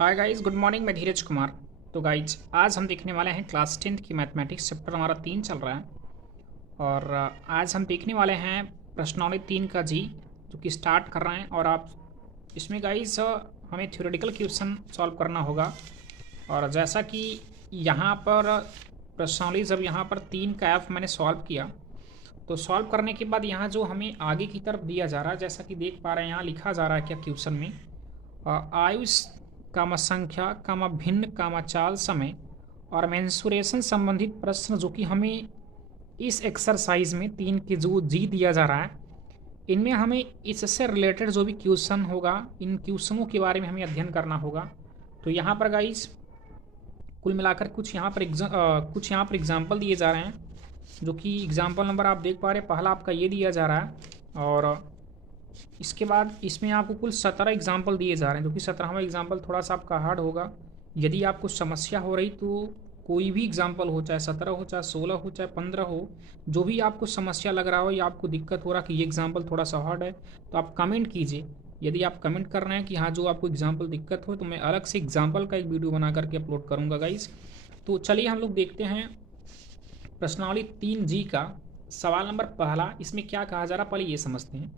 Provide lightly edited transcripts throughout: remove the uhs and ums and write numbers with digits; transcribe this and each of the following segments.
Hi guys, good morning. मैं धीरज कुमार। तो guys आज हम देखने वाले हैं क्लास 10th की मैथमेटिक्स चैप्टर हमारा 3 चल रहा है। और आज हम देखने वाले हैं प्रश्नावली 3 का जी, जो कि स्टार्ट कर रहे हैं। और आप इसमें गाइज हमें थ्योरेटिकल क्वेश्चन सॉल्व करना होगा। और जैसा कि यहाँ पर प्रश्नावली जब यहाँ पर 3 का एफ मैंने सॉल्व किया, तो सॉल्व करने के बाद यहाँ जो हमें आगे की तरफ दिया जा रहा है, जैसा कि देख पा रहे हैं यहाँ लिखा जा रहा है क्या क्वेश्चन में, आयुष कामा संख्या कामा भिन्न कामा चाल समय और मेंसुरेशन संबंधित प्रश्न जो कि हमें इस एक्सरसाइज में 3 के जो जी दिया जा रहा है, इनमें हमें इससे रिलेटेड जो भी क्वेश्चन होगा, इन क्वेश्चनों के बारे में हमें अध्ययन करना होगा। तो यहाँ पर गाइस कुल मिलाकर कुछ यहाँ पर एग्जाम्पल दिए जा रहे हैं, जो कि एग्जाम्पल नंबर आप देख पा रहे हैं। पहला आपका ये दिया जा रहा है और इसके बाद इसमें आपको कुल 17 एग्जाम्पल दिए जा रहे हैं, जो कि 17वां एग्जाम्पल थोड़ा सा आपका हार्ड होगा। यदि आपको समस्या हो रही तो कोई भी एग्जाम्पल हो, चाहे 17 हो, चाहे 16 हो, चाहे 15 हो, जो भी आपको समस्या लग रहा हो या आपको दिक्कत हो रहा कि ये एग्जाम्पल थोड़ा सा हार्ड है, तो आप कमेंट कीजिए। यदि आप कमेंट कर रहे हैं कि हाँ जो आपको एग्जाम्पल दिक्कत हो, तो मैं अलग से एग्जाम्पल का एक वीडियो बना करके अपलोड करूँगा गाइज। तो चलिए हम लोग देखते हैं प्रश्नावली 3G का सवाल नंबर पहला। इसमें क्या कहा जा रहा है पहले ये समझते हैं।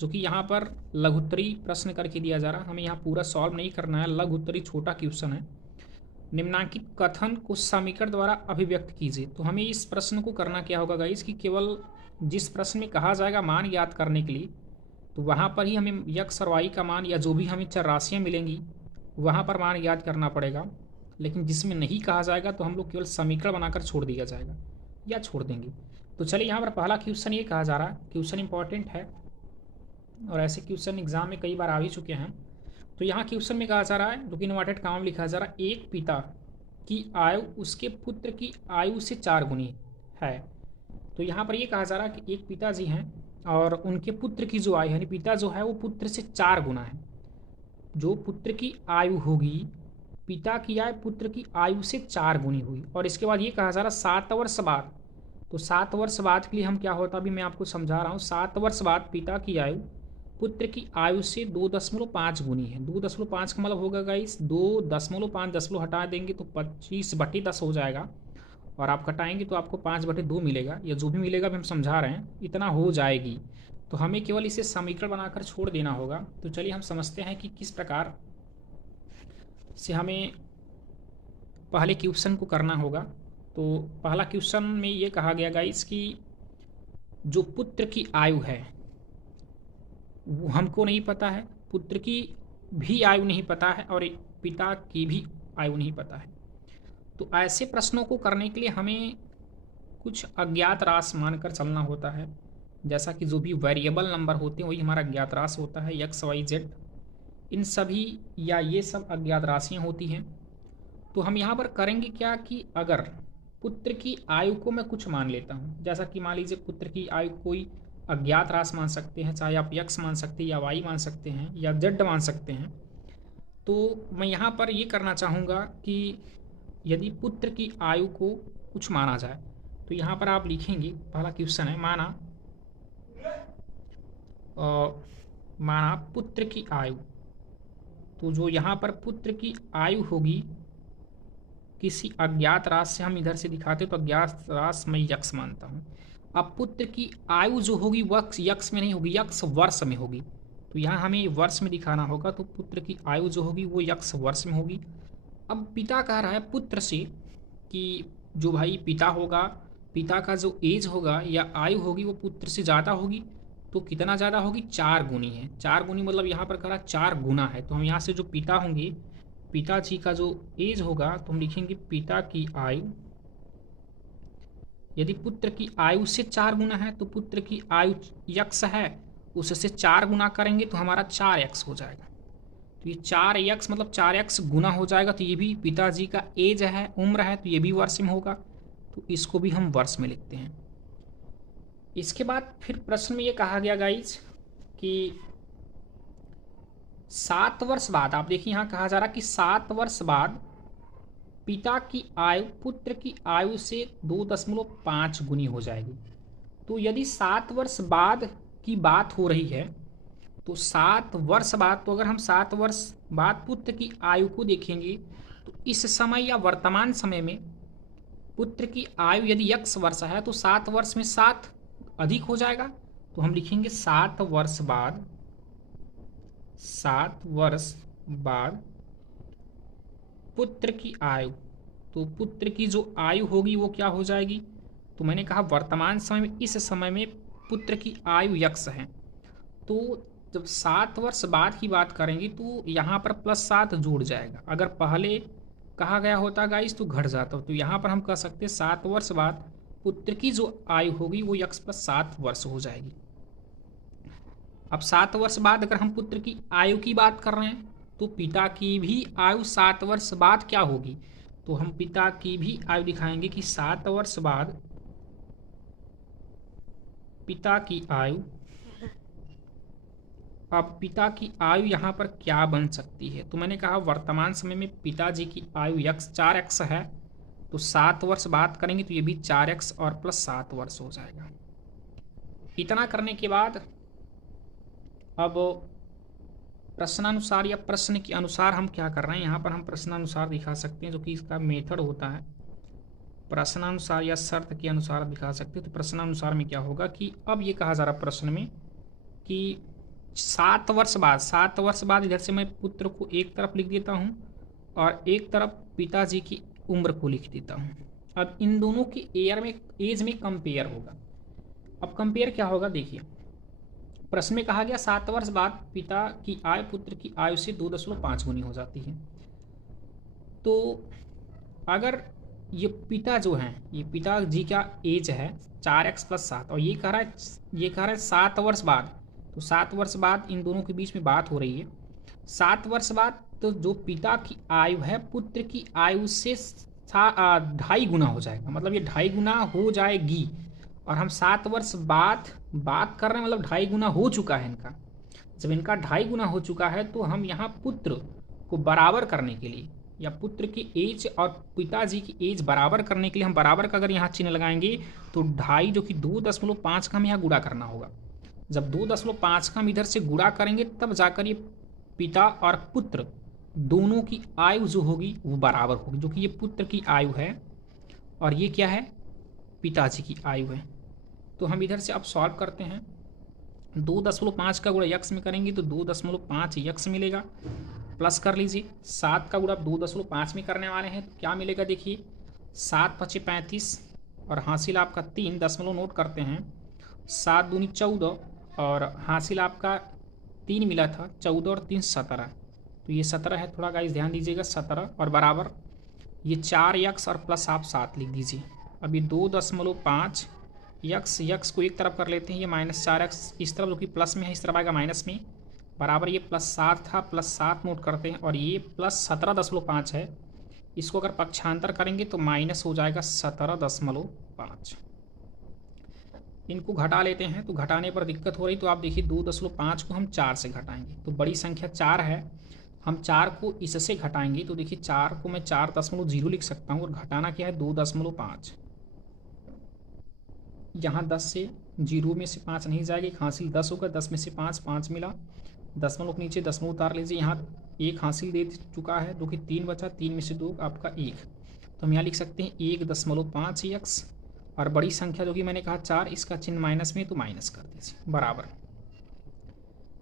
जो कि यहाँ पर लघुत्तरी प्रश्न करके दिया जा रहा है, हमें यहाँ पूरा सॉल्व नहीं करना है, लघुत्तरी छोटा क्वेश्चन है। निम्नांकित कथन को समीकरण द्वारा अभिव्यक्त कीजिए। तो हमें इस प्रश्न को करना क्या होगा गाइस कि केवल जिस प्रश्न में कहा जाएगा मान याद करने के लिए, तो वहाँ पर ही हमें यक्स और वाई का मान या जो भी हमें चर राशियाँ मिलेंगी वहाँ पर मान याद करना पड़ेगा। लेकिन जिसमें नहीं कहा जाएगा तो हम लोग केवल समीकरण बनाकर छोड़ दिया जाएगा या छोड़ देंगे। तो चलिए यहाँ पर पहला क्वेश्चन ये कहा जा रहा है, क्वेश्चन इंपॉर्टेंट है और ऐसे क्वेश्चन एग्जाम में कई बार आ भी चुके हैं। तो यहाँ क्वेश्चन में कहा जा रहा है, जो कि इन्वर्टेड कॉमा में लिखा जा रहा है, एक पिता की आयु उसके पुत्र की आयु से 4 गुनी है। तो यहाँ पर ये कहा जा रहा है कि एक पिताजी हैं और उनके पुत्र की जो आयु, यानी पिता जो है वो पुत्र से 4 गुना है। जो पुत्र की आयु होगी, पिता की आयु पुत्र की आयु से 4 गुनी हुई। और इसके बाद ये कहा जा रहा है 7 वर्ष बाद। तो 7 वर्ष बाद के लिए हम क्या होता, अभी मैं आपको समझा रहा हूँ। 7 वर्ष बाद पिता की आयु पुत्र की आयु से 2.5 गुनी है। 2.5 का मतलब होगा गाइस 2.5 दशमलव हटा देंगे तो 25/10 हो जाएगा। और आप घटाएंगे तो आपको 5/2 मिलेगा, या जो भी मिलेगा भी हम समझा रहे हैं, इतना हो जाएगी। तो हमें केवल इसे समीकरण बनाकर छोड़ देना होगा। तो चलिए हम समझते हैं कि किस प्रकार से हमें पहले क्वेश्चन को करना होगा। तो पहला क्वेश्चन में ये कहा गया गाइस कि जो पुत्र की आयु है वो हमको नहीं पता है, पुत्र की भी आयु नहीं पता है और पिता की भी आयु नहीं पता है। तो ऐसे प्रश्नों को करने के लिए हमें कुछ अज्ञात राशि मानकर चलना होता है। जैसा कि जो भी वेरिएबल नंबर होते हैं वही हमारा अज्ञात राशि होता है, एक्स वाई जेड, इन सभी या ये सब अज्ञात राशियाँ होती हैं। तो हम यहाँ पर करेंगे क्या कि अगर पुत्र की आयु को मैं कुछ मान लेता हूँ, जैसा कि मान लीजिए पुत्र की आयु कोई अज्ञात राशि मान सकते हैं, चाहे आप यक्स मान सकते हैं या वाई मान सकते हैं या जेड मान सकते हैं। तो मैं यहाँ पर ये करना चाहूँगा कि यदि पुत्र की आयु को कुछ माना जाए, तो यहाँ पर आप लिखेंगे, पहला क्वेश्चन है, माना पुत्र की आयु। तो जो यहाँ पर पुत्र की आयु होगी किसी अज्ञात राशि से हम इधर से दिखाते तो अज्ञात राशि मैं यक्स मानता हूँ। अब पुत्र की आयु जो होगी वह यक्स में नहीं होगी, यक्स वर्ष में होगी। तो यहाँ हमें वर्ष में दिखाना होगा, तो पुत्र की आयु जो होगी वो यक्स वर्ष में होगी। अब पिता कह रहा है पुत्र से कि जो भाई पिता होगा, पिता का जो एज होगा या आयु होगी वो पुत्र से ज़्यादा होगी। तो कितना ज़्यादा होगी, 4 गुनी है। 4 गुनी मतलब यहाँ पर कह रहा 4 गुना है। तो हम यहाँ से जो पिता होंगे, पिताजी का जो एज होगा, तो हम लिखेंगे पिता की आयु। यदि पुत्र की आयु से 4 गुना है तो पुत्र की आयु यक्स है, उससे 4 गुना करेंगे तो हमारा 4x हो जाएगा। तो ये 4x मतलब 4x गुना हो जाएगा। तो ये भी पिताजी का एज है, उम्र है, तो ये भी वर्ष में होगा। तो इसको भी हम वर्ष में लिखते हैं। इसके बाद फिर प्रश्न में ये कहा गया गाइज कि 7 वर्ष बाद, आप देखिए यहाँ कहा जा रहा कि 7 वर्ष बाद पिता की आयु पुत्र की आयु से 2.5 गुनी हो जाएगी। तो यदि 7 वर्ष बाद की बात हो रही है तो 7 वर्ष बाद, तो अगर हम 7 वर्ष बाद पुत्र की आयु को देखेंगे तो इस समय या वर्तमान समय में पुत्र की आयु यदि x वर्ष है तो 7 वर्ष में 7 अधिक हो जाएगा। तो हम लिखेंगे 7 वर्ष बाद, 7 वर्ष बाद पुत्र की आयु। तो पुत्र की जो आयु होगी वो क्या हो जाएगी? तो मैंने कहा वर्तमान समय में, इस समय में पुत्र की आयु x है। तो जब 7 वर्ष बाद की बात करेंगे तो यहाँ पर +7 जुड़ जाएगा। अगर पहले कहा गया होता गाइस तो घट जाता। तो यहाँ पर हम कह सकते हैं 7 वर्ष बाद पुत्र की जो आयु होगी वो x + 7 वर्ष हो जाएगी। अब 7 वर्ष बाद अगर हम पुत्र की आयु की बात कर रहे हैं तो पिता की भी आयु 7 वर्ष बाद क्या होगी? तो हम पिता की भी आयु दिखाएंगे कि 7 वर्ष बाद पिता की आयु। अब पिता की आयु यहाँ पर क्या बन सकती है? तो मैंने कहा वर्तमान समय में पिताजी की आयु x 4x है। तो 7 वर्ष बाद करेंगे तो ये भी 4x और +7 वर्ष हो जाएगा। इतना करने के बाद अब प्रश्नानुसार या प्रश्न के अनुसार हम क्या कर रहे हैं, यहाँ पर हम प्रश्नानुसार दिखा सकते हैं जो कि इसका मेथड होता है। प्रश्नानुसार या शर्त के अनुसार दिखा सकते हैं। तो प्रश्नानुसार में क्या होगा कि अब ये कहा जा रहा प्रश्न में कि 7 वर्ष बाद इधर से मैं पुत्र को एक तरफ लिख देता हूँ और एक तरफ पिताजी की उम्र को लिख देता हूँ। अब इन दोनों की एज में कंपेयर होगा। अब कंपेयर क्या होगा देखिए, प्रश्न में कहा गया 7 वर्ष बाद पिता की आयु पुत्र की आयु से 2.5 गुनी हो जाती है। तो अगर ये पिता जो है, ये पिताजी का एज है 4x + 7 और ये कह रहा है 7 वर्ष बाद। तो 7 वर्ष बाद इन दोनों के बीच में बात हो रही है। 7 वर्ष बाद तो जो पिता की आयु है पुत्र की आयु से 2.5 गुना हो जाएगा, मतलब ये 2.5 गुना हो जाएगी। और हम 7 वर्ष बाद बात कर रहे हैं, मतलब 2.5 गुना हो चुका है इनका। जब इनका 2.5 गुना हो चुका है तो हम यहाँ पुत्र को बराबर करने के लिए, या पुत्र की एज और पिताजी की एज बराबर करने के लिए हम बराबर का अगर यहाँ चिन्ह लगाएंगे तो 2.5 जो कि 2.5 का हम यहाँ गुणा करना होगा। जब 2.5 का हम इधर से गुणा करेंगे तब जाकर ये पिता और पुत्र दोनों की आयु जो होगी वो बराबर होगी, जो कि ये पुत्र की आयु है और ये क्या है, पिताजी की आयु है। तो हम इधर से अब सॉल्व करते हैं। 2.5 का गुणा x में करेंगे तो 2.5 x मिलेगा, प्लस कर लीजिए 7 का गुणा 2.5 में करने वाले हैं तो क्या मिलेगा देखिए, 7 × 5 = 35 और हासिल आपका 3, दशमलव नोट करते हैं, 7 दूनी 14 और हासिल आपका 3 मिला था, 14 और 3 17। तो ये 17 है, थोड़ा गाइस ध्यान दीजिएगा, 17 और बराबर ये 4x और प्लस आप 7 लिख दीजिए। अब ये 2.5 x को एक तरफ कर लेते हैं, ये -4x इस तरफ जो कि प्लस में है इस तरफ आएगा माइनस में, बराबर ये +7 था, +7 नोट करते हैं और ये +17.5 है। इसको अगर पक्षांतर करेंगे तो माइनस हो जाएगा 17.5। इनको घटा लेते हैं, तो घटाने पर दिक्कत हो रही तो आप देखिए 2.5 को हम 4 से घटाएंगे तो बड़ी संख्या 4 है, हम 4 को इससे घटाएंगे तो देखिए 4 को मैं 4.0 लिख सकता हूँ और घटाना क्या है 2.5। यहाँ 10 से 0 में से 5 नहीं जाएगी, हासिल 10 होगा, 10 में से 5 मिला, दशमलव के नीचे दशमलव उतार लीजिए, यहाँ 1 हासिल दे चुका है जो कि 3 बचा, 3 में से 2 आपका 1, तो हम यहाँ लिख सकते हैं 1.5 x और बड़ी संख्या जो कि मैंने कहा 4, इसका चिन्ह माइनस में तो माइनस कर दीजिए बराबर।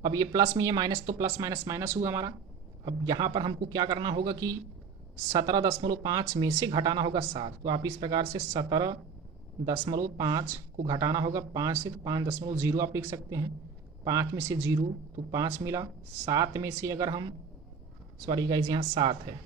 अब ये प्लस में ये माइनस तो प्लस माइनस माइनस हुआ हमारा। अब यहाँ पर हमको क्या करना होगा कि 17.5 में से घटाना होगा 7, तो आप इस प्रकार से 17.5 को घटाना होगा 5 से, तो 5.0 आप लिख सकते हैं, 5 में से 0 तो 5 मिला, 7 में से अगर हम सॉरी गाइज यहाँ 7 है,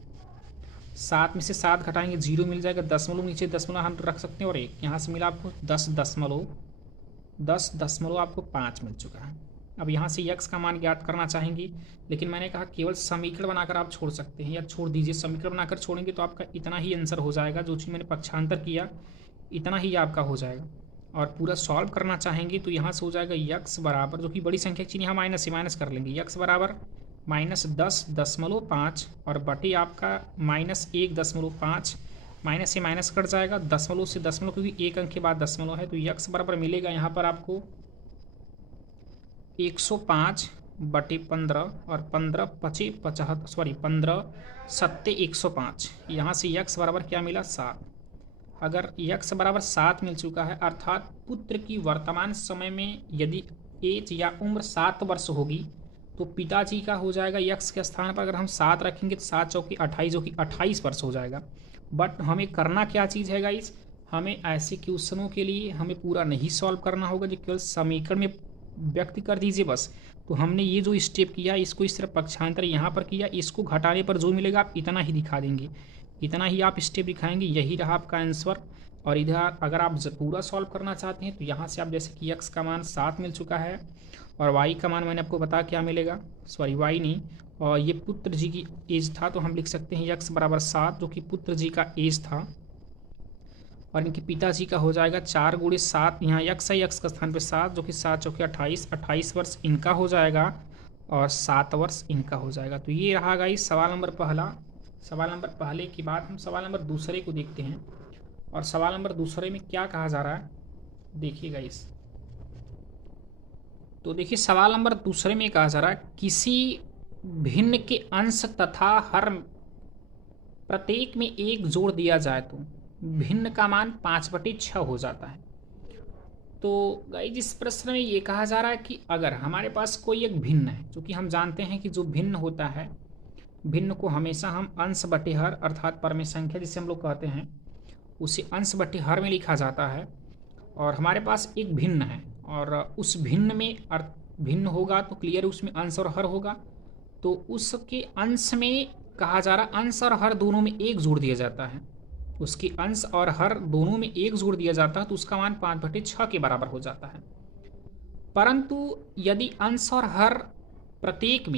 7 में से 7 घटाएंगे 0 मिल जाएगा, दशमलव नीचे दशमलव हम रख सकते हैं और 1 यहाँ से मिला आपको 10.5 मिल चुका है। अब यहाँ से x का मान ज्ञात करना चाहेंगे, लेकिन मैंने कहा केवल समीकरण बनाकर आप छोड़ सकते हैं या छोड़ दीजिए, समीकरण बनाकर छोड़ेंगे तो आपका इतना ही आंसर हो जाएगा, जो चीज़ मैंने पक्षांतर किया इतना ही आपका हो जाएगा। और पूरा सॉल्व करना चाहेंगे तो यहाँ से हो जाएगा x बराबर, जो कि बड़ी संख्या चीज़ यहाँ माइनस से माइनस कर लेंगे, x बराबर -10.5 और बटे आपका -1.5, माइनस से माइनस कट जाएगा, दशमलव से दशमलव क्योंकि एक अंक के बाद दशमलव है, तो x बराबर मिलेगा यहाँ पर आपको 105 बटे 15 और 15 पचे 75, सॉरी 15 सत्ते 105। यहाँ से यक्स बराबर क्या मिला 7। अगर यक्स बराबर 7 मिल चुका है अर्थात पुत्र की वर्तमान समय में यदि एज या उम्र 7 वर्ष होगी तो पिताजी का हो जाएगा यक्स के स्थान पर अगर हम 7 रखेंगे तो 7 चौकी 28 जो कि 28 वर्ष हो जाएगा। बट हमें करना क्या चीज़ है गाइस, हमें ऐसे क्वेश्चनों के लिए हमें पूरा नहीं सॉल्व करना होगा जो केवल समीकरण में व्यक्त कर दीजिए बस। तो हमने ये जो स्टेप किया इसको इस तरह पक्षांतर यहाँ पर किया, इसको घटाने पर जो मिलेगा आप इतना ही दिखा देंगे, इतना ही आप स्टेप दिखाएंगे, यही रहा आपका आंसर। और इधर अगर आप पूरा सॉल्व करना चाहते हैं तो यहाँ से आप जैसे कि x का मान 7 मिल चुका है और y का मान मैंने आपको बताया क्या मिलेगा, सॉरी y नहीं, और ये पुत्र जी की एज था तो हम लिख सकते हैं x बराबर 7 जो कि पुत्र जी का एज था और इनके पिताजी का हो जाएगा 4 गुणे 7, यहाँ x है x का स्थान पे 7 जो कि 7 चौके 28, 28 वर्ष इनका हो जाएगा और 7 वर्ष इनका हो जाएगा। तो ये रहा गाइस सवाल नंबर पहला। सवाल नंबर पहले के बाद हम सवाल नंबर दूसरे को देखते हैं और सवाल नंबर दूसरे में क्या कहा जा रहा है देखिए गाइस। तो देखिए सवाल नंबर दूसरे में कहा जा रहा है किसी भिन्न के अंश तथा हर प्रत्येक में 1 जोड़ दिया जाए तो भिन्न का मान 5/6 हो जाता है। तो गाइस इस प्रश्न में ये कहा जा रहा है कि अगर हमारे पास कोई एक भिन्न है, क्योंकि हम जानते हैं कि जो भिन्न होता है भिन्न को हमेशा हम अंश बटे हर अर्थात परमेय संख्या जिसे हम लोग कहते हैं उसे अंश बटे हर में लिखा जाता है। और हमारे पास एक भिन्न है और उस भिन्न में भिन्न होगा तो क्लियर उसमें अंश और हर होगा, तो उसके अंश में कहा जा रहा अंश और हर दोनों में 1 जोड़ दिया जाता है, उसके अंश और हर दोनों में 1 जोड़ दिया जाता है तो उसका मान 5/6 के बराबर हो जाता है। परंतु यदि अंश और हर प्रत्येक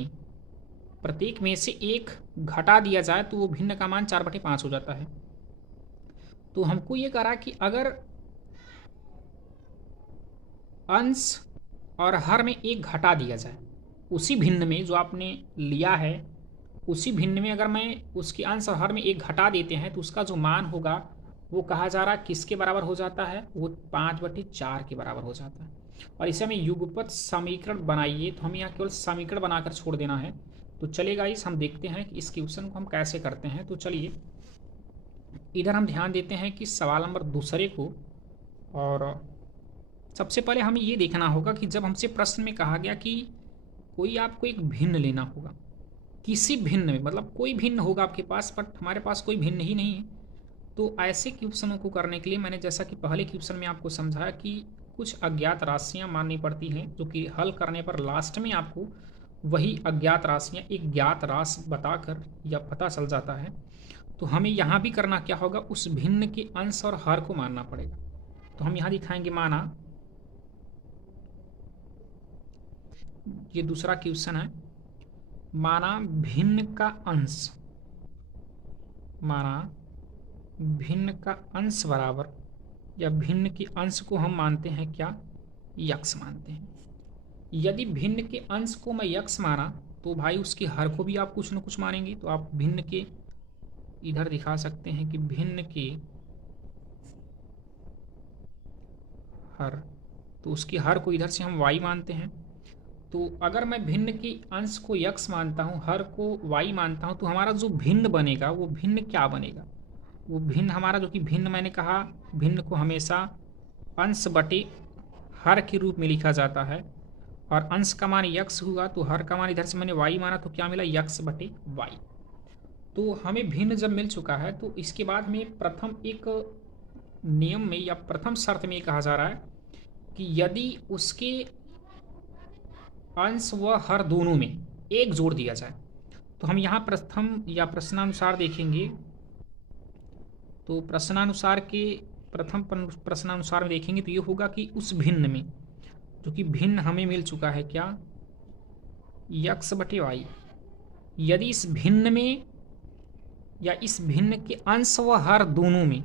में से 1 घटा दिया जाए तो वो भिन्न का मान 4/5 हो जाता है। तो हमको ये कहा कि अगर अंश और हर में 1 घटा दिया जाए उसी भिन्न में जो आपने लिया है उसी भिन्न में अगर मैं उसके अंश और हर में 1 घटा देते हैं तो उसका जो मान होगा वो कहा जा रहा है किसके बराबर हो जाता है, वो 5/4 के बराबर हो जाता है। और इसे हमें युगपत समीकरण बनाइए तो हमें यहाँ केवल समीकरण बनाकर छोड़ देना है। तो चलेगा इस हम देखते हैं कि इस क्वेश्चन को हम कैसे करते हैं। तो चलिए इधर हम ध्यान देते हैं कि सवाल नंबर दूसरे को, और सबसे पहले हमें ये देखना होगा कि जब हमसे प्रश्न में कहा गया कि कोई आपको एक भिन्न लेना होगा किसी भिन्न में, मतलब कोई भिन्न होगा आपके पास बट हमारे पास कोई भिन्न ही नहीं है, तो ऐसे क्वेश्चनों को करने के लिए मैंने जैसा कि पहले क्वेश्चन में आपको समझाया कि कुछ अज्ञात राशियां माननी पड़ती हैं जो कि हल करने पर लास्ट में आपको वही अज्ञात राशियां एक ज्ञात राशि बताकर या पता चल जाता है। तो हमें यहाँ भी करना क्या होगा, उस भिन्न के अंश और हर को मानना पड़ेगा। तो हम यहाँ दिखाएंगे माना, ये दूसरा क्वेश्चन है, माना भिन्न का अंश, माना भिन्न का अंश बराबर या भिन्न के अंश को हम मानते हैं क्या, यक्स मानते हैं। यदि भिन्न के अंश को मैं यक्स माना तो भाई उसके हर को भी आप कुछ न कुछ मानेंगे। तो आप भिन्न के इधर दिखा सकते हैं कि भिन्न के हर, तो उसके हर को इधर से हम y मानते हैं। तो अगर मैं भिन्न के अंश को x मानता हूँ हर को y मानता हूँ तो हमारा जो भिन्न बनेगा वो भिन्न क्या बनेगा, वो भिन्न हमारा जो कि भिन्न मैंने कहा भिन्न को हमेशा अंश बटे हर के रूप में लिखा जाता है और अंश का मान x हुआ तो हर का मान इधर से मैंने y माना तो क्या मिला x बटे y। तो हमें भिन्न जब मिल चुका है तो इसके बाद हमें प्रथम एक नियम में या प्रथम शर्त में कहा जा रहा है कि यदि उसके अंश व हर दोनों में 1 जोड़ दिया जाए तो हम यहाँ प्रथम या प्रश्नानुसार देखेंगे। तो प्रश्नानुसार के प्रथम प्रश्नानुसार में देखेंगे तो ये होगा कि उस भिन्न में जो कि भिन्न हमें मिल चुका है क्या, x बटे y, यदि इस भिन्न में या इस भिन्न के अंश व हर दोनों में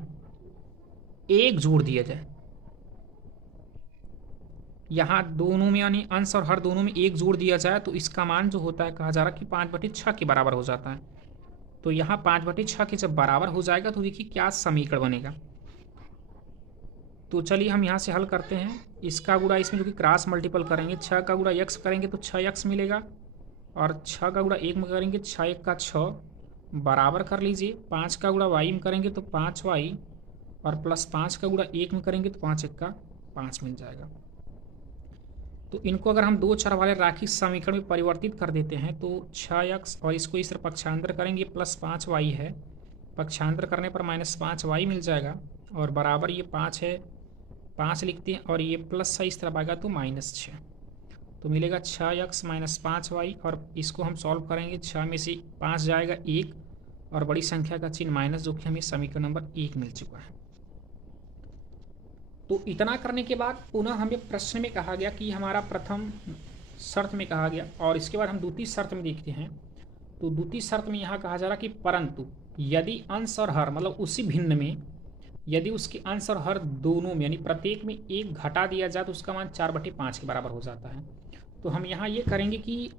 1 जोड़ दिया जाए, यहाँ दोनों में यानी अंश और हर दोनों में 1 जोड़ दिया जाए तो इसका मान जो होता है कहा जा रहा है कि 5/6 के बराबर हो जाता है। तो यहाँ 5/6 के जब बराबर हो जाएगा तो देखिए क्या समीकरण बनेगा। तो चलिए हम यहाँ से हल करते हैं। इसका गुणा इसमें जो कि क्रॉस मल्टीपल करेंगे, 6 का गुणा x करेंगे तो 6x मिलेगा, और 6 का गुणा 1 में करेंगे 6 1 का 6 बराबर कर लीजिए। 5 का गुणा y में करेंगे तो 5y, और प्लस 5 का गुणा 1 में करेंगे तो 5 1 का 5 मिल जाएगा। तो इनको अगर हम दो चर वाले रैखिक समीकरण में परिवर्तित कर देते हैं तो 6x, और इसको इस तरह पक्षांतर करेंगे, प्लस 5y है, पक्षांतर करने पर माइनस 5y मिल जाएगा, और बराबर ये 5 है, 5 लिखते हैं, और ये प्लस है इस तरफ आएगा तो -6, तो मिलेगा 6x माइनस 5y। और इसको हम सॉल्व करेंगे, 6 में से 5 जाएगा 1, और बड़ी संख्या का चिन्ह माइनस, जो कि हमें समीकरण नंबर 1 मिल चुका है। तो इतना करने के बाद पुनः हमें प्रश्न में कहा गया कि हमारा प्रथम शर्त में कहा गया, और इसके बाद हम द्वितीय शर्त में देखते हैं। तो द्वितीय शर्त में यहाँ कहा जा रहा कि परंतु यदि अंश और हर, मतलब उसी भिन्न में यदि उसके अंश और हर दोनों में यानी प्रत्येक में 1 घटा दिया जाए तो उसका मान 4/5 के बराबर हो जाता है। तो हम यहाँ ये करेंगे कि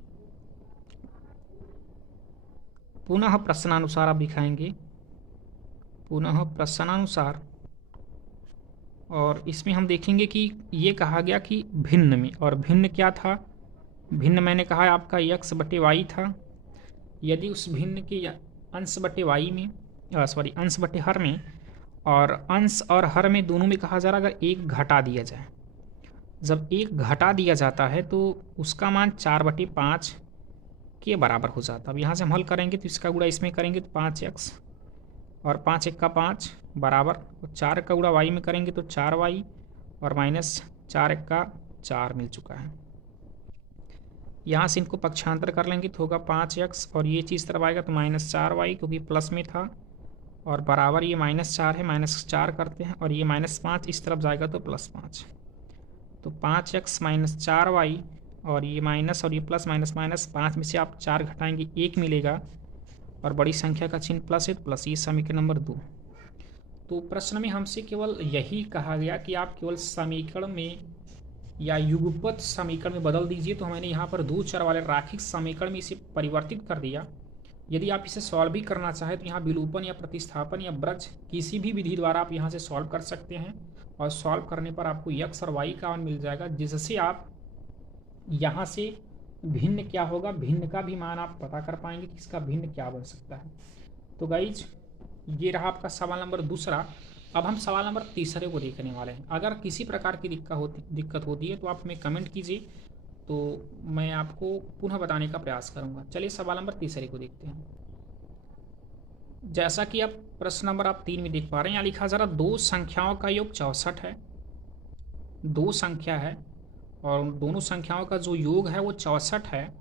पुनः प्रश्नानुसार आप दिखाएंगे, पुनः प्रश्नानुसार, और इसमें हम देखेंगे कि ये कहा गया कि भिन्न में, और भिन्न क्या था, भिन्न मैंने कहा आपका x/y था। यदि उस भिन्न के अंश/y में अंश/हर में, और अंश और हर में दोनों में कहा जा रहा अगर 1 घटा दिया जाए, जब 1 घटा दिया जाता है तो उसका मान 4/5 के बराबर हो जाता है। अब यहाँ से हम हल करेंगे तो इसका गुणा इसमें करेंगे तो 5x, और 5 1 का 5 बराबर, 4 का गुणा y में करेंगे तो 4y, और माइनस 4 1 का 4 मिल चुका है। यहाँ से इनको पक्षांतर कर लेंगे तो होगा 5x, और ये चीज़ तरफ आएगा तो -4y, क्योंकि प्लस में था, और बराबर ये -4 है, -4 करते हैं, और ये -5 इस तरफ जाएगा तो +5, तो 5x माइनस 4y, और ये माइनस और ये प्लस माइनस माइनस, 5 में से आप 4 घटाएंगे 1 मिलेगा, और बड़ी संख्या का चिन्ह प्लस है तो प्लस, ये समीकरण नंबर 2। तो प्रश्न में हमसे केवल यही कहा गया कि आप केवल समीकरण में या युगपत समीकरण में बदल दीजिए। तो मैंने यहाँ पर 2 चर वाले रैखिक समीकरण में इसे परिवर्तित कर दिया। यदि आप इसे सॉल्व भी करना चाहें तो यहाँ विलोपन या प्रतिस्थापन या ब्रज किसी भी विधि द्वारा आप यहाँ से सॉल्व कर सकते हैं, और सॉल्व करने पर आपको x और y का मान मिल जाएगा, जिससे आप यहाँ से भिन्न क्या होगा, भिन्न का भी मान आप पता कर पाएंगे कि इसका भिन्न क्या बन सकता है। तो गाइज ये रहा आपका सवाल नंबर 2। अब हम सवाल नंबर 3 को देखने वाले हैं। अगर किसी प्रकार की दिक्कत होती है तो आप हमें कमेंट कीजिए, तो मैं आपको पुनः बताने का प्रयास करूंगा। चलिए सवाल नंबर 3 को देखते हैं। जैसा कि आप प्रश्न नंबर आप 3 में देख पा रहे हैं, यहाँ लिखा जा रहा 2 संख्याओं का योग 64 है। 2 संख्या है और दोनों संख्याओं का जो योग है वो 64 है।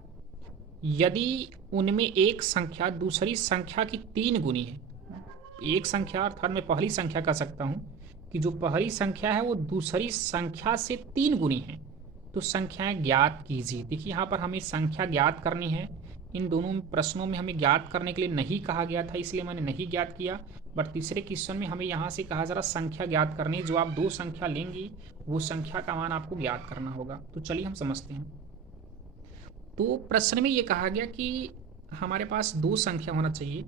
यदि उनमें एक संख्या दूसरी संख्या की 3 गुनी है, एक संख्या अर्थात मैं पहली संख्या कह सकता हूँ कि जो पहली संख्या है वो दूसरी संख्या से 3 गुनी है, तो संख्याएं ज्ञात कीजिए। देखिए यहाँ पर हमें संख्या ज्ञात करनी है। इन दोनों प्रश्नों में हमें ज्ञात करने के लिए नहीं कहा गया था, इसलिए मैंने नहीं ज्ञात किया। बट तीसरे क्वेश्चन में हमें यहाँ से कहा जा रहा संख्या ज्ञात करनी। जो आप 2 संख्या लेंगी वो संख्या का मान आपको ज्ञात करना होगा। तो चलिए हम समझते हैं। तो प्रश्न में ये कहा गया कि हमारे पास 2 संख्या होना चाहिए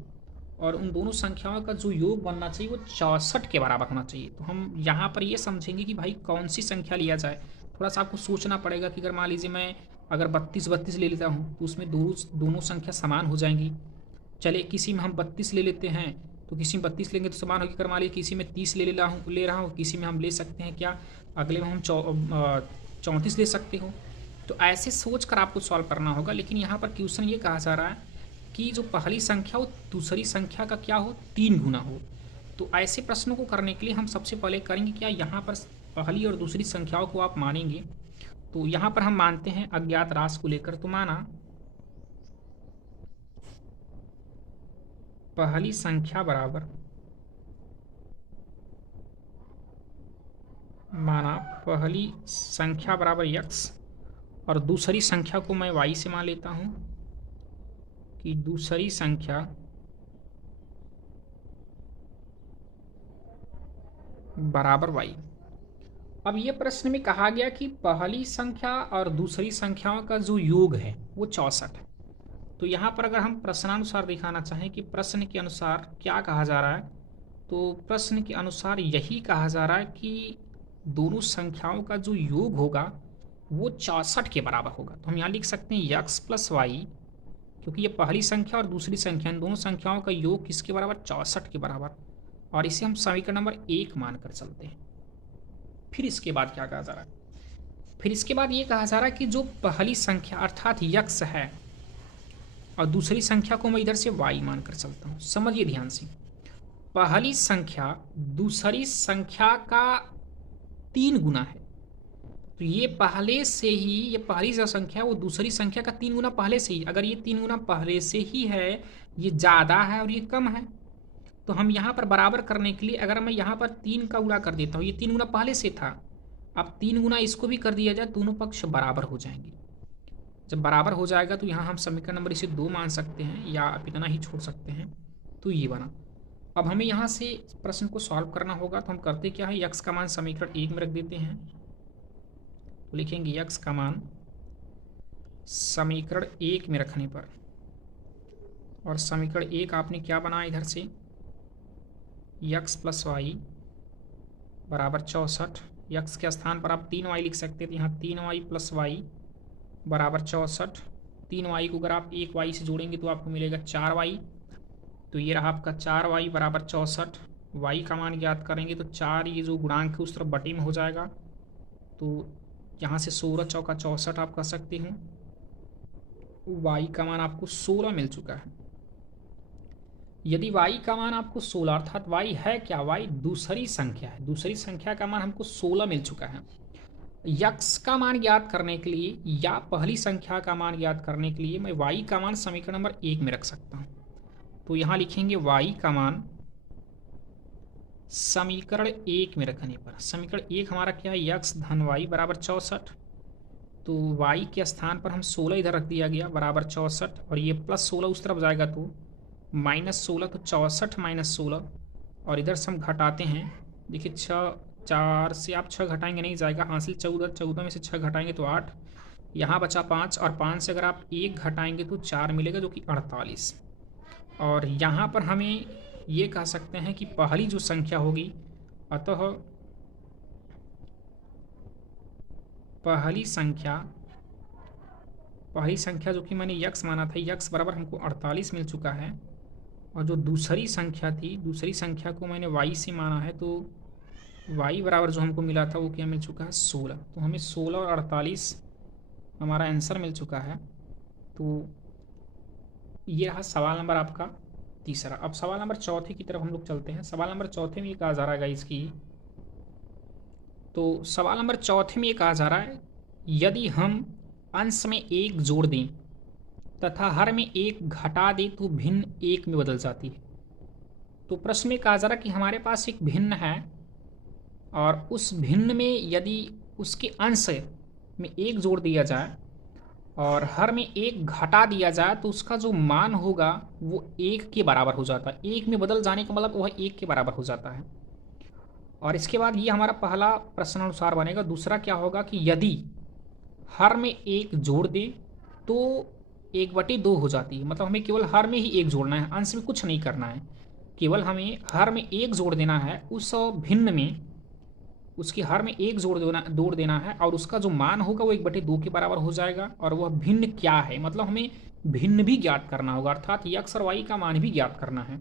और उन दोनों संख्याओं का जो योग बनना चाहिए वो 64 के बराबर होना चाहिए। तो हम यहाँ पर ये समझेंगे कि भाई कौन सी संख्या लिया जाए। थोड़ा सा आपको सोचना पड़ेगा कि अगर मान लीजिए मैं अगर 32 ले लेता हूँ तो उसमें दोनों संख्या समान हो जाएंगी। चले किसी में हम 32 ले लेते हैं तो किसी में 32 लेंगे तो समान होगी। अगर मान लीजिए किसी में 30 ले रहा हूँ, किसी में हम ले सकते हैं क्या, अगले में हम 34 ले सकते हो। तो ऐसे सोच कर आपको सॉल्व करना होगा। लेकिन यहाँ पर क्वेश्चन ये कहा जा रहा है कि जो पहली संख्या हो दूसरी संख्या का क्या हो, 3 गुना हो। तो ऐसे प्रश्नों को करने के लिए हम सबसे पहले करेंगे क्या, यहाँ पर पहली और दूसरी संख्याओं को आप मानेंगे। तो यहाँ पर हम मानते हैं अज्ञात राशि को लेकर। तो माना पहली संख्या बराबर, माना पहली संख्या बराबर x और दूसरी संख्या को मैं y से मान लेता हूँ कि दूसरी संख्या बराबर y। अब ये प्रश्न में कहा गया कि पहली संख्या और दूसरी संख्याओं का जो योग है वो 64 है। तो यहाँ पर अगर हम प्रश्नानुसार दिखाना चाहें कि प्रश्न के अनुसार क्या कहा जा रहा है, तो प्रश्न के अनुसार यही कहा जा रहा है कि दोनों संख्याओं का जो योग होगा वो 64 के बराबर होगा। तो हम यहाँ लिख सकते हैं यक्स प्लस वाई, क्योंकि ये पहली संख्या और दूसरी संख्या, इन दोनों संख्याओं का योग किसके बराबर, 64 के बराबर। और इसे हम समीकरण नंबर 1 मानकर चलते हैं। फिर इसके बाद क्या कहा जा रहा है, फिर इसके बाद ये कहा जा रहा है कि जो पहली संख्या अर्थात यक्स है और दूसरी संख्या को मैं इधर से वाई मानकर चलता हूँ। समझिए ध्यान से, पहली संख्या दूसरी संख्या का 3 गुना है। तो ये पहले से ही, ये पहली जो संख्या है वो दूसरी संख्या का 3 गुना पहले से ही, अगर ये 3 गुना पहले से ही है, ये ज़्यादा है और ये कम है, तो हम यहाँ पर बराबर करने के लिए अगर मैं यहाँ पर 3 का गुणा कर देता हूँ, ये 3 गुना पहले से था, अब 3 गुना इसको भी कर दिया जाए, दोनों पक्ष बराबर हो जाएंगे। जब बराबर हो जाएगा तो यहाँ हम समीकरण नंबर इसे 2 मान सकते हैं या आप इतना ही छोड़ सकते हैं। तो ये बना। अब हमें यहाँ से प्रश्न को सॉल्व करना होगा, तो हम करते क्या है, यक्स का मान समीकरण 1 में रख देते हैं। तो लिखेंगे यक्स का मान समीकरण 1 में रखने पर, और समीकरण 1 आपने क्या बनाया इधर से, यक्स प्लस वाई बराबर 64। यक्स के स्थान पर आप 3y लिख सकते थे, यहाँ 3y प्लस वाई बराबर 64। 3y को अगर आप 1y से जोड़ेंगे तो आपको मिलेगा 4y। तो ये रहा आपका 4y बराबर 64। y का मान ज्ञात करेंगे तो 4, ये जो गुणांक है उस तरफ बटे में हो जाएगा, तो यहाँ से 16 चौका 64 आप कह सकते हो। y का मान आपको 16 मिल चुका है। यदि y का मान आपको 16 अर्थात y है क्या, y दूसरी संख्या है, दूसरी संख्या का मान हमको 16 मिल चुका है। यक्स का मान ज्ञात करने के लिए या पहली संख्या का मान ज्ञात करने के लिए मैं y का मान समीकरण नंबर 1 में रख सकता हूँ। तो यहाँ लिखेंगे y का मान समीकरण 1 में रखने पर, समीकरण 1 हमारा क्या है, यक्स धन वाई बराबर 64। तो y के स्थान पर हम 16 इधर रख दिया गया बराबर 64, और ये प्लस 16 उस तरफ जाएगा तो -16, तो 64 -16, और इधर से हम घटाते हैं। देखिए 6, 4 से आप 6 घटाएंगे नहीं जाएगा, हासिल 14, 14 में से 6 घटाएंगे तो 8, यहाँ बचा 5, और 5 से अगर आप 1 घटाएंगे तो 4 मिलेगा जो कि 48। और यहाँ पर हमें ये कह सकते हैं कि पहली जो संख्या होगी, अतः पहली संख्या जो कि मैंने यक्स माना था, यक्स बराबर हमको 48 मिल चुका है। और जो दूसरी संख्या थी, दूसरी संख्या को मैंने y से माना है, तो y बराबर जो हमको मिला था वो क्या मिल चुका है, 16। तो हमें 16 और 48 हमारा आंसर मिल चुका है। तो ये रहा सवाल नंबर आपका तीसरा। अब सवाल नंबर चौथे की तरफ हम लोग चलते हैं। सवाल नंबर चौथे में ये कहा जा रहा है इसकी, तो सवाल नंबर चौथे में ये कहा जा रहा है, यदि हम अंश में 1 जोड़ दें तथा हर में 1 घटा दें तो भिन्न 1 में बदल जाती है। तो प्रश्न में कहा जा रहा है कि हमारे पास एक भिन्न है और उस भिन्न में यदि उसके अंश में 1 जोड़ दिया जाए और हर में 1 घटा दिया जाए तो उसका जो मान होगा वो 1 के बराबर हो जाता है। 1 में बदल जाने का मतलब वह 1 के बराबर हो जाता है। और इसके बाद ये हमारा पहला प्रश्न अनुसार बनेगा। दूसरा क्या होगा कि यदि हर में 1 जोड़ दे तो 1/2 हो जाती है। मतलब हमें केवल हर में ही 1 जोड़ना है, अंश में कुछ नहीं करना है, केवल हमें हर में 1 जोड़ देना है। उस भिन्न में उसकी हर में 1 जोड़ देना है और उसका जो मान होगा वो 1/2 के बराबर हो जाएगा। और वह भिन्न क्या है, मतलब हमें भिन्न भी ज्ञात करना होगा, अर्थात यक्स और वाई का मान भी ज्ञात करना है।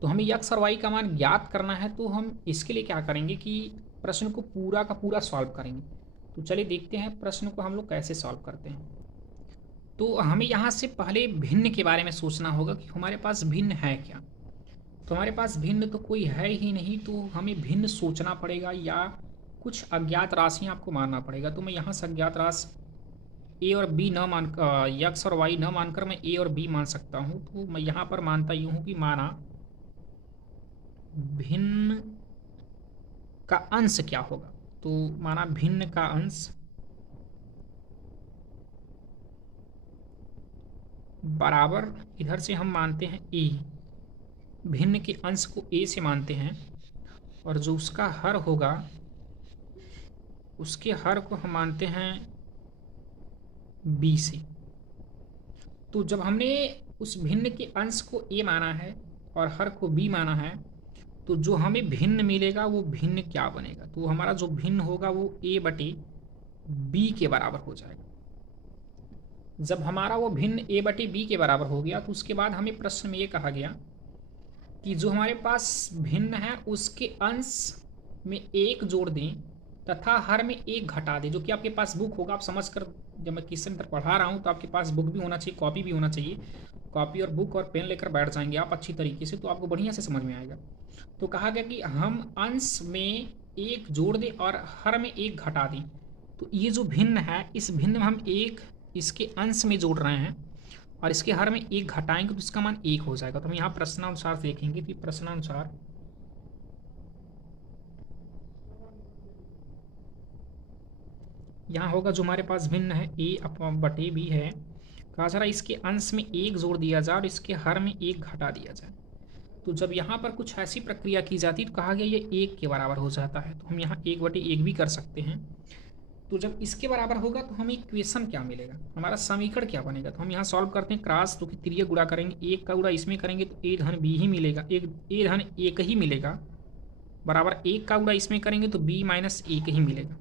तो हमें यक्स और वाई का मान ज्ञात करना है, तो हम इसके लिए क्या करेंगे कि प्रश्न को पूरा का पूरा सॉल्व करेंगे। तो चलिए देखते हैं प्रश्न को हम लोग कैसे सॉल्व करते हैं। तो हमें यहाँ से पहले भिन्न के बारे में सोचना होगा कि हमारे पास भिन्न है क्या। तो हमारे पास भिन्न तो कोई है ही नहीं, तो हमें भिन्न सोचना पड़ेगा या कुछ अज्ञात राशियाँ आपको मानना पड़ेगा। तो मैं यहाँ से अज्ञात राशि ए और बी न मान, यक्स और वाई न मानकर मैं ए और बी मान सकता हूँ। तो मैं यहाँ पर मानता यूँ हूँ कि माना भिन्न का अंश क्या होगा। तो माना भिन्न का अंश बराबर, इधर से हम मानते हैं ए, भिन्न के अंश को ए से मानते हैं, और जो उसका हर होगा उसके हर को हम मानते हैं बी से। तो जब हमने उस भिन्न के अंश को ए माना है और हर को बी माना है, तो जो हमें भिन्न मिलेगा वो भिन्न क्या बनेगा, तो हमारा जो भिन्न होगा वो a बटे b के बराबर हो जाएगा। जब हमारा वो भिन्न a बटे b के बराबर हो गया तो उसके बाद हमें प्रश्न में ये कहा गया कि जो हमारे पास भिन्न है उसके अंश में एक जोड़ दें तथा हर में एक घटा दें। जो कि आपके पास बुक होगा, आप समझ कर, जब मैं क्वेश्चन पर पढ़ा रहा हूँ तो आपके पास बुक भी होना चाहिए, कॉपी भी होना चाहिए। कॉपी और बुक और पेन लेकर बैठ जाएंगे आप अच्छी तरीके से, तो आपको बढ़िया से समझ में आएगा। तो कहा गया कि हम अंश में एक जोड़ दें और हर में एक घटा दें। तो ये जो भिन्न है, इस भिन्न में हम एक इसके अंश में जोड़ रहे हैं और इसके हर में एक घटाएंगे तो इसका मान एक हो जाएगा। तो हम यहाँ प्रश्नानुसार देखेंगे कि प्रश्नानुसार यहाँ होगा जो हमारे पास भिन्न है a बटे b है, कहा जा रहा है इसके अंश में एक जोड़ दिया जाए और इसके हर में एक घटा दिया जाए। तो जब यहाँ पर कुछ ऐसी प्रक्रिया की जाती है तो कहा गया ये एक के बराबर हो जाता है, तो हम यहाँ एक बटे एक भी कर सकते हैं। तो जब इसके बराबर होगा तो हमें इक्वेशन क्या मिलेगा, हमारा समीकरण क्या बनेगा। तो हम यहाँ सॉल्व करते हैं, क्रॉस तो कि त्रिय गुणा करेंगे, एक का गुणा इसमें करेंगे तो a धन b ही मिलेगा, एक a धन एक ही मिलेगा, बराबर एक का गुणा इसमें करेंगे तो b माइनस एक ही मिलेगा।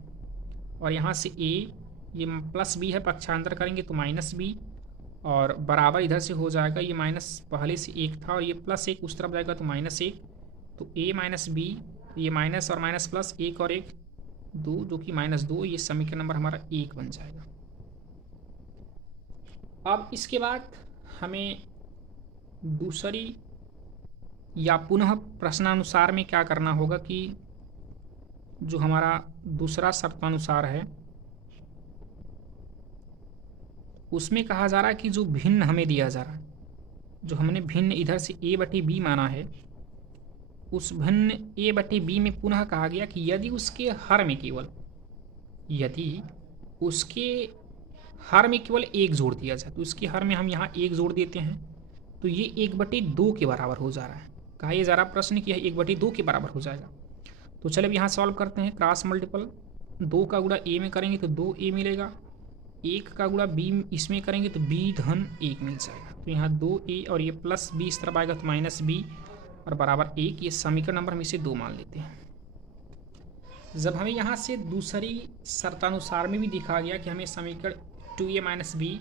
और यहाँ से a ये प्लस b है, पक्षांतर करेंगे तो माइनस b, और बराबर इधर से हो जाएगा, ये माइनस पहले से एक था और ये प्लस एक उस तरफ जाएगा तो माइनस एक, तो a माइनस b, ये माइनस और माइनस प्लस, एक और एक दो, जो कि माइनस दो, ये समीकरण नंबर हमारा एक बन जाएगा। अब इसके बाद हमें दूसरी या पुनः प्रश्नानुसार में क्या करना होगा कि जो हमारा दूसरा शर्तानुसार है उसमें कहा जा रहा है कि जो भिन्न हमें दिया जा रहा है, जो हमने भिन्न इधर से a बटे b माना है, उस भिन्न a बटे b में पुनः कहा गया कि यदि उसके हर में केवल एक जोड़ दिया जाए, तो उसके हर में हम यहाँ एक जोड़ देते हैं तो ये एक बटे दो के बराबर हो जा रहा है। कहा यह जा रहा प्रश्न कि यह एक बटे दो के बराबर हो जाएगा। तो चलिए अब यहाँ सॉल्व करते हैं, क्रॉस मल्टीपल, दो का गुणा a में करेंगे तो 2a मिलेगा, एक का गुणा b इसमें करेंगे तो b धन एक मिल जाएगा। तो यहाँ 2a और ये प्लस b इस तरफ आएगा तो माइनस b और बराबर एक, ये समीकरण नंबर हम इसे 2 मान लेते हैं। जब हमें यहाँ से दूसरी शर्तानुसार में भी दिखा गया कि हमें समीकरण 2a माइनस b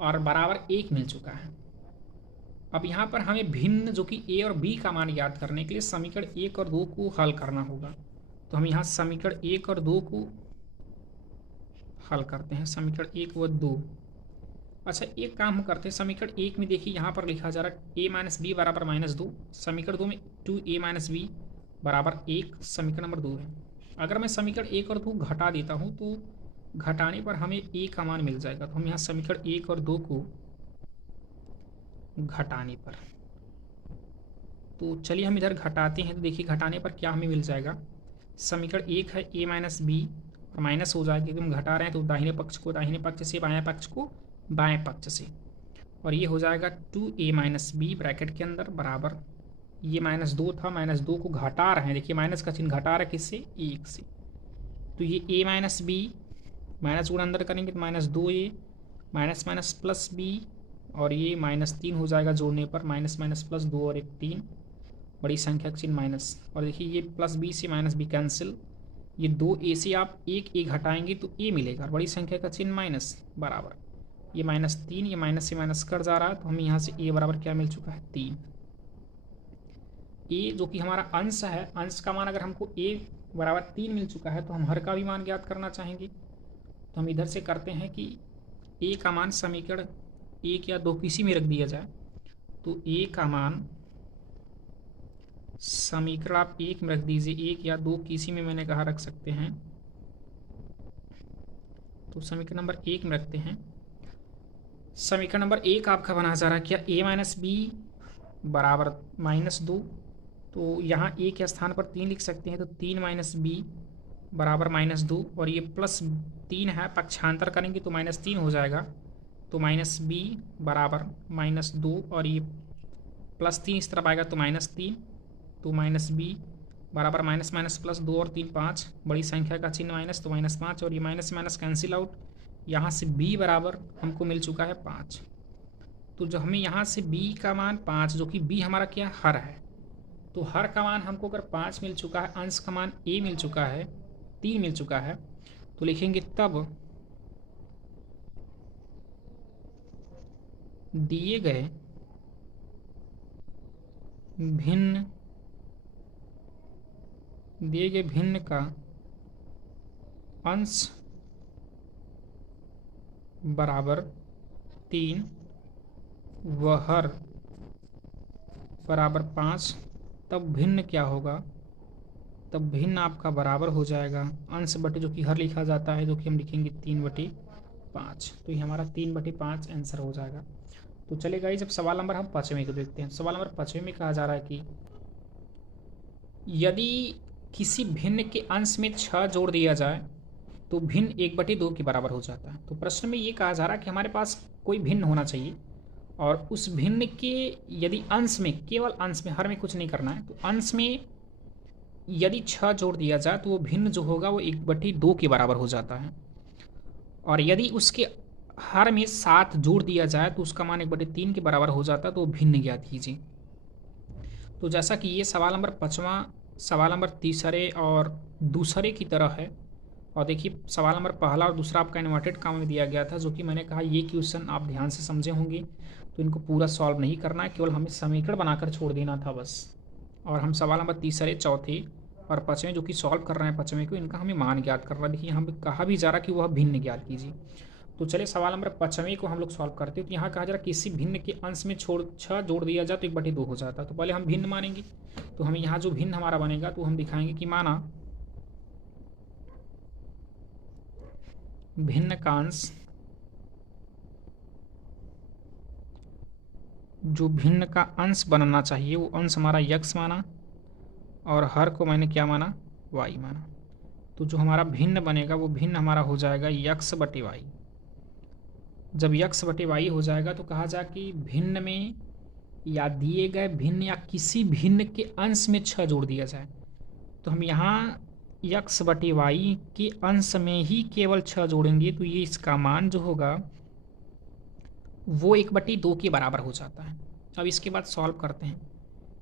और बराबर एक मिल चुका है। अब यहाँ पर हमें भिन्न जो कि a और b का मान ज्ञात करने के लिए समीकरण 1 और 2 को हल करना होगा। तो हम यहाँ समीकरण 1 और 2 को हल करते हैं, समीकरण 1 व 2। अच्छा, एक काम हम करते हैं, समीकरण 1 में देखिए यहाँ पर लिखा जा रहा है a माइनस बी बराबर माइनस 2, समीकरण 2 में 2a माइनस बी बराबर 1, समीकरण नंबर 2 है। अगर मैं समीकरण 1 और 2 घटा देता हूँ तो घटाने पर हमें a का मान मिल जाएगा। तो हम यहाँ समीकरण 1 और 2 को घटाने पर, तो चलिए हम इधर घटाते हैं। तो देखिए घटाने पर क्या हमें मिल जाएगा, समीकरण 1 है a माइनस बी और माइनस हो जाएगा क्योंकि हम घटा रहे हैं, तो दाहिने पक्ष को दाहिने पक्ष से, बाएं पक्ष को बाएं पक्ष से, और ये हो जाएगा 2a माइनस बी ब्रैकेट के अंदर बराबर, ये माइनस 2 था, माइनस 2 को घटा रहे हैं, देखिए माइनस का चिन्ह घटा रहा है किससे, 1 से। तो ये a माइनस बी, माइनस गुण अंदर करेंगे तो minus 2a minus minus plus b, और ये माइनस 3 हो जाएगा जोड़ने पर, माइनस माइनस प्लस 2 और 1 3, बड़ी संख्या का चिन्ह माइनस, और देखिए ये प्लस b से माइनस b कैंसिल, ये 2a से आप एक a घटाएंगे तो a मिलेगा, और बड़ी संख्या का चिन्ह माइनस बराबर, ये माइनस 3, ये माइनस से माइनस कट जा रहा है, तो हमें यहाँ से a बराबर क्या मिल चुका है, 3। a जो कि हमारा अंश है, अंश का मान अगर हमको a बराबर 3 मिल चुका है तो हम हर का भी मान ज्ञात करना चाहेंगे। तो हम इधर से करते हैं कि a का मान समीकरण 1 या 2 किसी में रख दिया जाए, तो a का मान समीकरण आप 1 में रख दीजिए, 1 या 2 किसी में मैंने कहा रख सकते हैं, तो समीकरण नंबर 1 में रखते हैं। समीकरण नंबर 1 आपका बना जा रहा है क्या, a माइनस बी बराबर माइनस 2, तो यहाँ a के स्थान पर 3 लिख सकते हैं, तो 3 माइनस बी बराबर माइनस 2, और ये प्लस 3 है, पक्षांतर करेंगे तो माइनस 3 हो जाएगा, तो माइनस बी बराबर माइनस 2, और ये प्लस 3 इस तरफ आएगा तो माइनस 3, तो माइनस बी बराबर माइनस माइनस प्लस 2 और 3 5, बड़ी संख्या का चिन्ह माइनस, तो माइनस 5, और ये माइनस माइनस कैंसिल आउट, यहाँ से b बराबर हमको मिल चुका है 5। तो जो हमें यहाँ से b का मान 5, जो कि b हमारा क्या हर है, तो हर का मान हमको अगर 5 मिल चुका है, अंश का मान a मिल चुका है, 3 मिल चुका है, तो लिखेंगे तब दिए गए भिन्न का अंश बराबर 3 व हर बराबर 5, तब भिन्न क्या होगा? तब भिन्न आपका बराबर हो जाएगा अंश बटे जो कि हर लिखा जाता है, जो कि हम लिखेंगे 3/5। तो ये हमारा 3/5 आंसर हो जाएगा। तो चलेगा ही, जब सवाल नंबर हम 5वें को देखते हैं। सवाल नंबर 5वें में कहा जा रहा है कि यदि किसी भिन्न के अंश में 6 जोड़ दिया जाए तो भिन्न 1/2 के बराबर हो जाता है। तो प्रश्न में ये कहा जा रहा है कि हमारे पास कोई भिन्न होना चाहिए और उस भिन्न के यदि अंश में, केवल अंश में, हर में कुछ नहीं करना है, तो अंश में यदि 6 जोड़ दिया जाए तो वो भिन्न जो होगा वो 1/2 के बराबर हो जाता है। और यदि उसके हर में 7 जोड़ दिया जाए तो उसका मान 1/3 के बराबर हो जाता है। तो वो भिन्न ज्ञात कीजिए। तो जैसा कि ये सवाल नंबर 5वां सवाल नंबर तीसरे और दूसरे की तरह है, और देखिए सवाल नंबर पहला और दूसरा आपका इन्वर्टेड कामा में दिया गया था, जो कि मैंने कहा ये क्वेश्चन आप ध्यान से समझे होंगे, तो इनको पूरा सॉल्व नहीं करना है, केवल हमें समीकरण बनाकर छोड़ देना था बस। और हम सवाल नंबर तीसरे, चौथे और 5वें जो कि सॉल्व कर रहे हैं 5वें को, इनका हमें मान ज्ञात करना। देखिए यहाँ पे कहा भी जा रहा कि वह भिन्न ज्ञात कीजिए। तो चलिए सवाल नंबर 5वें को हम लोग सॉल्व करते हैं। तो यहाँ कहा जा रहा किसी भिन्न के अंश में 6 जोड़ दिया जाए तो 1/2 हो जाता है। तो पहले हम भिन्न मानेंगे, तो हमें यहाँ जो भिन्न हमारा बनेगा तो हम दिखाएंगे कि माना भिन्न का अंश, जो भिन्न का अंश बनना चाहिए वो अंश हमारा x माना और हर को मैंने क्या माना? y माना। तो जो हमारा भिन्न बनेगा वो भिन्न हमारा हो जाएगा x/y। जब x/y हो जाएगा तो कहा जा कि भिन्न में या दिए गए भिन्न या किसी भिन्न के अंश में 6 जोड़ दिया जाए, तो हम यहाँ x/y के अंश में ही केवल 6 जोड़ेंगे, तो ये इसका मान जो होगा वो 1/2 के बराबर हो जाता है। अब इसके बाद सॉल्व करते हैं।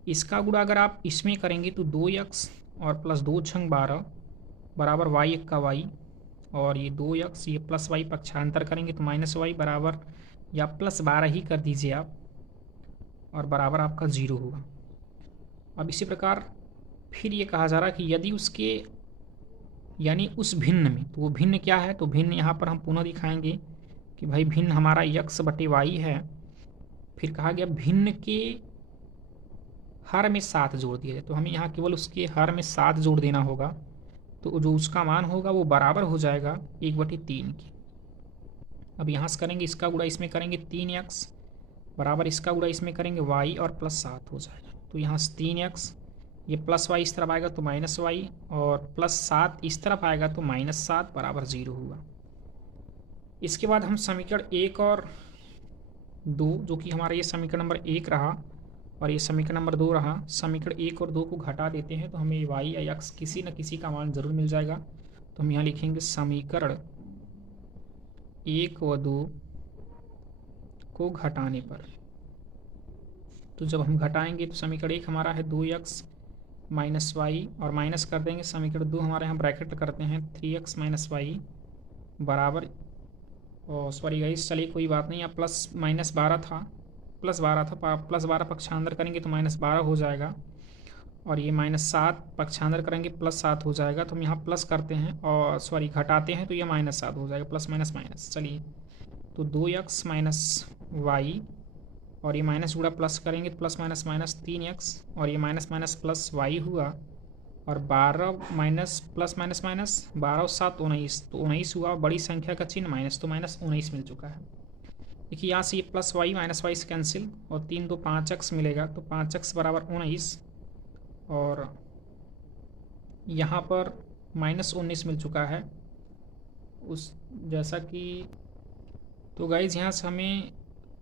इसका गुणा अगर आप इसमें करेंगे तो 2x और प्लस 2 छंग 12 बराबर y1 का y, और ये 2x ये प्लस y पक्षांतर करेंगे तो माइनस y बराबर या प्लस 12 ही कर दीजिए आप, और बराबर आपका 0 होगा। अब इसी प्रकार फिर ये कहा जा रहा है कि यदि उसके यानी उस भिन्न में, तो वो भिन्न क्या है? तो भिन्न यहाँ पर हम पुनः दिखाएंगे कि भाई भिन्न हमारा x/y है। फिर कहा गया भिन्न के हर में 7 जोड़ दिया जाए, तो हमें यहाँ केवल उसके हर में 7 जोड़ देना होगा, तो जो उसका मान होगा वो बराबर हो जाएगा 1/3 की। अब यहाँ से करेंगे इसका गुणा इसमें करेंगे 3x बराबर इसका गुणा इसमें करेंगे y और प्लस 7 हो जाएगा। तो यहाँ से 3x, ये प्लस y इस तरफ आएगा तो माइनस y, और प्लस 7 इस तरफ आएगा तो -7 बराबर 0 होगा। इसके बाद हम समीकरण 1 और 2, जो कि हमारा ये समीकरण नंबर 1 रहा और ये समीकरण नंबर 2 रहा, समीकरण 1 और 2 को घटा देते हैं तो हमें y या x किसी न किसी का मान जरूर मिल जाएगा। तो हम यहाँ लिखेंगे समीकरण 1 व 2 को घटाने पर। तो जब हम घटाएंगे तो समीकरण 1 हमारा है 2x माइनस वाई, और माइनस कर देंगे समीकरण 2 हमारे यहाँ ब्रैकेट करते हैं 3x माइनस वाई बराबर, और सॉरी गाइस चलिए कोई बात नहीं, यहाँ प्लस माइनस 12 था, प्लस 12 था, प्लस 12 पक्षांतर करेंगे तो -12 हो जाएगा, और ये -7 पक्षांतर करेंगे +7 हो जाएगा। तो हम यहाँ प्लस करते हैं और सॉरी घटाते हैं तो ये -7 हो जाएगा, प्लस माइनस माइनस। चलिए तो 2x माइनस वाई, और ये माइनस जुड़ा प्लस करेंगे तो प्लस माइनस माइनस 3x, और ये माइनस माइनस प्लस वाई हुआ, और 12 माइनस प्लस माइनस माइनस 12 और 7 19, तो 19 हुआ, बड़ी संख्या का चिन्ह माइनस, तो माइनस 19 मिल चुका है। देखिए यहाँ से ये प्लस वाई माइनस वाई से कैंसिल, और 3 तो 5x मिलेगा, तो 5x बराबर 19, और यहाँ पर -19 मिल चुका है उस जैसा कि। तो गाइज यहाँ से हमें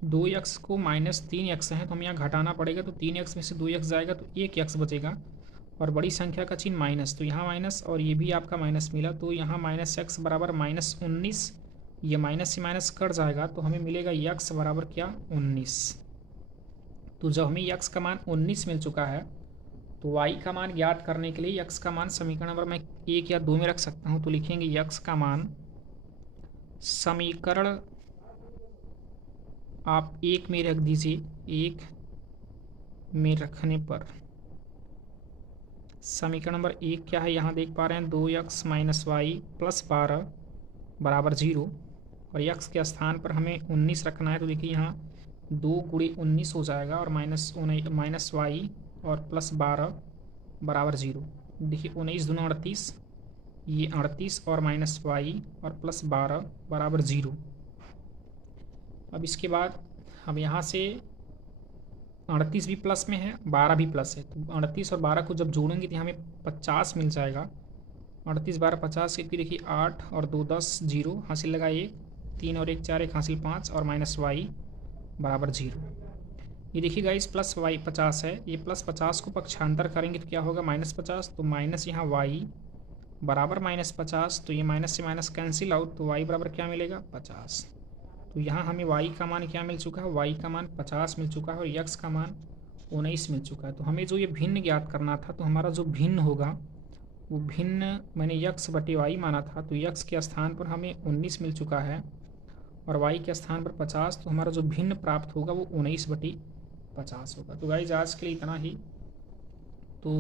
2x को -3x है तो हम यहाँ घटाना पड़ेगा, तो 3x में से 2x जाएगा तो 1x बचेगा, और बड़ी संख्या का चिन्ह माइनस, तो यहाँ माइनस और ये भी आपका माइनस मिला, तो यहाँ -x बराबर -19, ये माइनस से माइनस कट जाएगा तो हमें मिलेगा x बराबर क्या 19। तो जब हमें x का मान 19 मिल चुका है तो y का मान ज्ञात करने के लिए x का मान समीकरण नंबर मैं 1 या 2 में रख सकता हूँ। तो लिखेंगे x का मान समीकरण आप 1 में रख दीजिए। 1 में रखने पर समीकरण नंबर 1 क्या है, यहाँ देख पा रहे हैं 2x माइनस वाई प्लस 12 बराबर 0। और x के स्थान पर हमें 19 रखना है। तो देखिए यहाँ 2 गुणे 19 हो जाएगा और माइनस वाई और प्लस 12 बराबर 0। देखिए 19 दूना 38, ये 38 और माइनस वाई और प्लस 12 बराबर 0। अब इसके बाद हम यहाँ से 38 भी प्लस में है, 12 भी प्लस है। तो 38 और 12 को जब जोड़ेंगे तो हमें 50 मिल जाएगा। 38 12 50 की देखिए 8 और 2 10 0 हासिल लगाइए, 3 और 1 4 1 हासिल 5 और माइनस वाई बराबर 0। ये देखिए गाइस प्लस वाई 50 है, ये प्लस 50 को पक्षांतर करेंगे तो क्या होगा माइनस 50। तो माइनस यहाँ वाई बराबर माइनस 50, तो ये माइनस से माइनस कैंसिल आउट, तो वाई बराबर क्या मिलेगा 50। तो यहाँ हमें y का मान क्या मिल चुका है, y का मान 50 मिल चुका है और x का मान 19 मिल चुका है। तो हमें जो ये भिन्न ज्ञात करना था, तो हमारा जो भिन्न होगा वो भिन्न मैंने x बटे y माना था, तो x के स्थान पर हमें 19 मिल चुका है और y के स्थान पर 50। तो हमारा जो भिन्न प्राप्त होगा वो 19 बटे 50 होगा। तो गाइज आज के लिए इतना ही। तो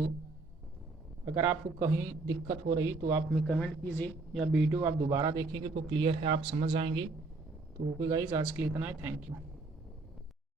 अगर आपको कहीं दिक्कत हो रही तो आप हमें कमेंट कीजिए या वीडियो आप दोबारा देखेंगे तो क्लियर है, आप समझ जाएंगे। तो ओके गाइज आज के लिए इतना है, थैंक यू।